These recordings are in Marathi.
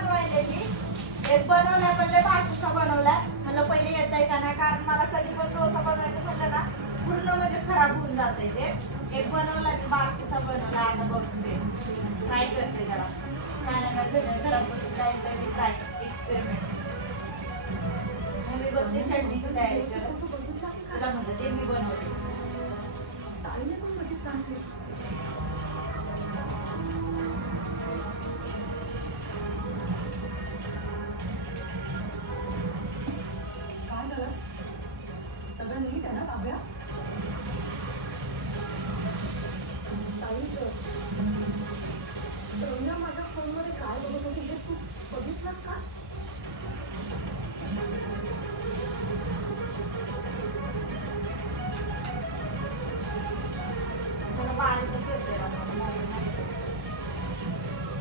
बनवायले मी एक बनवलाय म्हणलं बारकसा बनवलाय मला पहिले येतंय का नाही कारण मला कधी पण डोसा बनवायचं म्हणलं ना पूर्ण म्हणजे खराब होऊन जाते ते एक बनवला मी बारकसा बनवला आता बघते ट्राय करते जरा काय ना काय घरात बसून काहीतरी ट्राय एक्सपेरिमेंट मी बसली चटणीची तयारी करत तुला म्हणलं ते मी बनवते सगळं नीट आहे ना काव्या माझ्या फोनमध्ये काय बघत होती हे तू बघितलंस का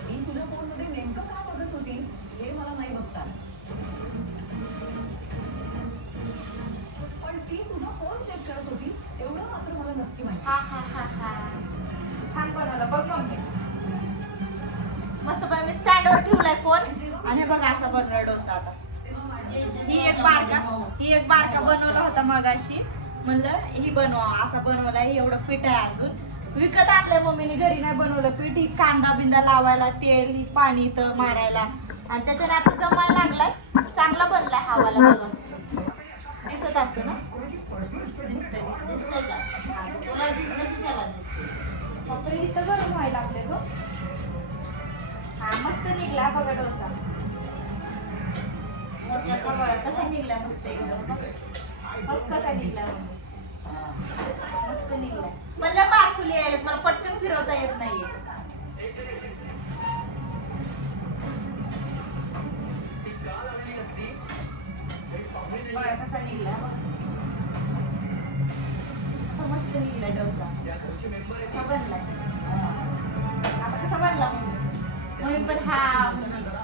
मी तुझ्या फोनमध्ये नेमकं काय बघत होती हे मला नाही बघता पण ती तुझा फोन चेक करत होती एवढं मात्र मला नक्की माहिती छान बनवलं बघ मम्मी मस्त पण मी स्टँडवर ठेवलाय फोन आणि बघा असा बनवला डोसा आता ही एक बारका बनवला होता मगाशी म्हणलं ही बनवा असा बनवलाय एवढं पीठ आहे अजून विकत आणलंय मम्मीने घरी नाही बनवलं पीठ ही कांदा बिंदा लावायला तेल ही पाणी तर मारायला आणि त्याच्याने आता जमायला लागलाय चांगला बनलाय हवाला बघा दिसत असं ना बापरे इथं गरम व्हायला लागले गो हा मस्त निघला बघा डोसा बघा कसा निघला मस्त एकदम बघ कसा निघला मस्त निघलाय म्हणलं बारकुली यायला मला पटकन फिरवता येत नाहीये बघा कसा निघला मस्त निघला डोसा कसा बनलाय आता कसा बनला मम्मी पण हा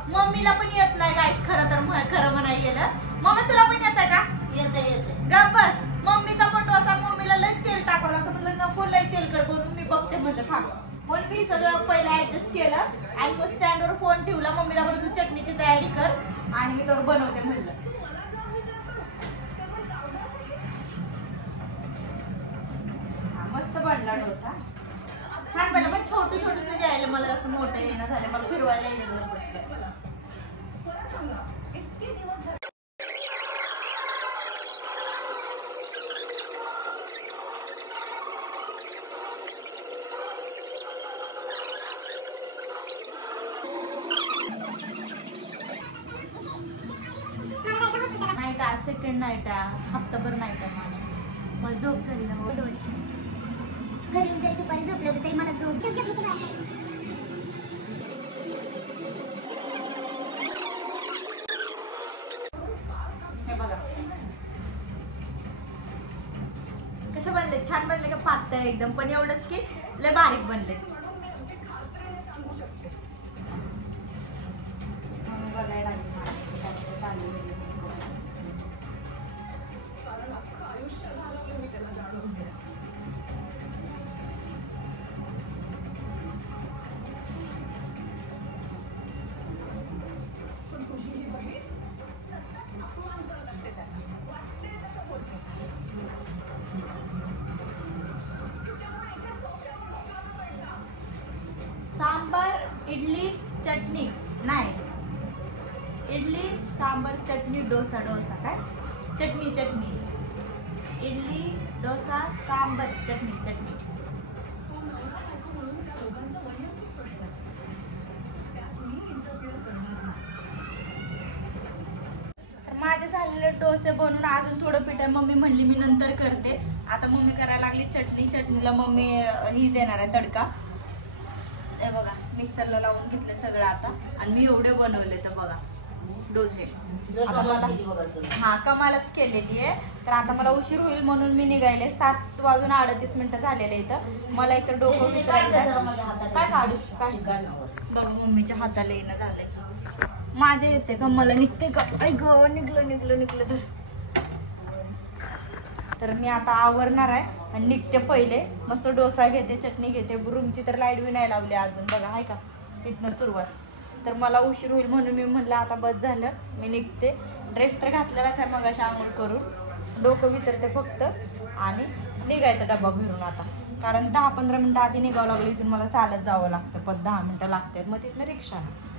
मम्मीला पण येत नाही काय खरं तर खरं म्हणाय गेलं मम्मी तुला पण येत का येते गप बस मम्मीचा पण डोसा मम्मीला लय तेल टाकावं लागतं म्हणलं नको लय तेलकट बनवून मी बघते म्हणलं थांब म्हणून मी सगळं पहिलं ऍडजस्ट केलं आणि मग स्टँडवर फोन ठेवला मम्मीला म्हणलं तू चटणीची तयारी कर आणि मी तर बनवते म्हणलं मस्त बनला डोसा छान बनला पण छोटे छोटेसे जायला मला जास्त मोठे येणं झाले मला फिरवायला येईल नाईट आज सेकंड नाईट हप्ताभर नाईट मला झोप झाली ना घरी जरी दुपारी झोपले होते तरी मला झोप हे बघा कशा बनले छान बनले का पातळ एकदम पण एवढंच की लय बारीक बनले बघायला सांबार इडली चटणी नाही इडली सांबार चटणी डोसा डोसा काय चटणी इडली डोसा सांबार चटणी माझे झालेले डोसे बनवून अजून थोडं पीठ आहे मम्मी म्हणली मी नंतर करते आता मम्मी करायला लागली चटणीला मम्मी ही देणार आहे तडका ते बघा मिक्सरला लावून घेतले सगळं आता आणि मी एवढे बनवले तर बघा डोसे आता मला कमालच केलेली आहे तर आता मला उशीर होईल म्हणून मी निघायले 7:38 झालेले इथं मला इथं डोकं विचारायचं काय काढू काय बघ मम्मीच्या हाताला येणं झालंय माझे येते का मला निघते का निघलं तर मी आता आवरणार आहे आणि निघते पहिले मस्त डोसा घेते चटणी घेते रूमची तर लाईट बी नाही लावली अजून बघा आहे का इथनं सुरुवात तर मला उशीर होईल म्हणून मी म्हणलं आता बस झालं, मी निघते. ड्रेस तर घातलेलाच आहे मग अशी आंघोळ करून, डोकं विचारते फक्त आणि निघायचा डबा भरून आता. कारण 10-15 मिनटं आधी निघावं लागलं, इथून मला चालत जावं लागतं, पण 10 मिनटं लागतात, मग तिथनं रिक्षानं.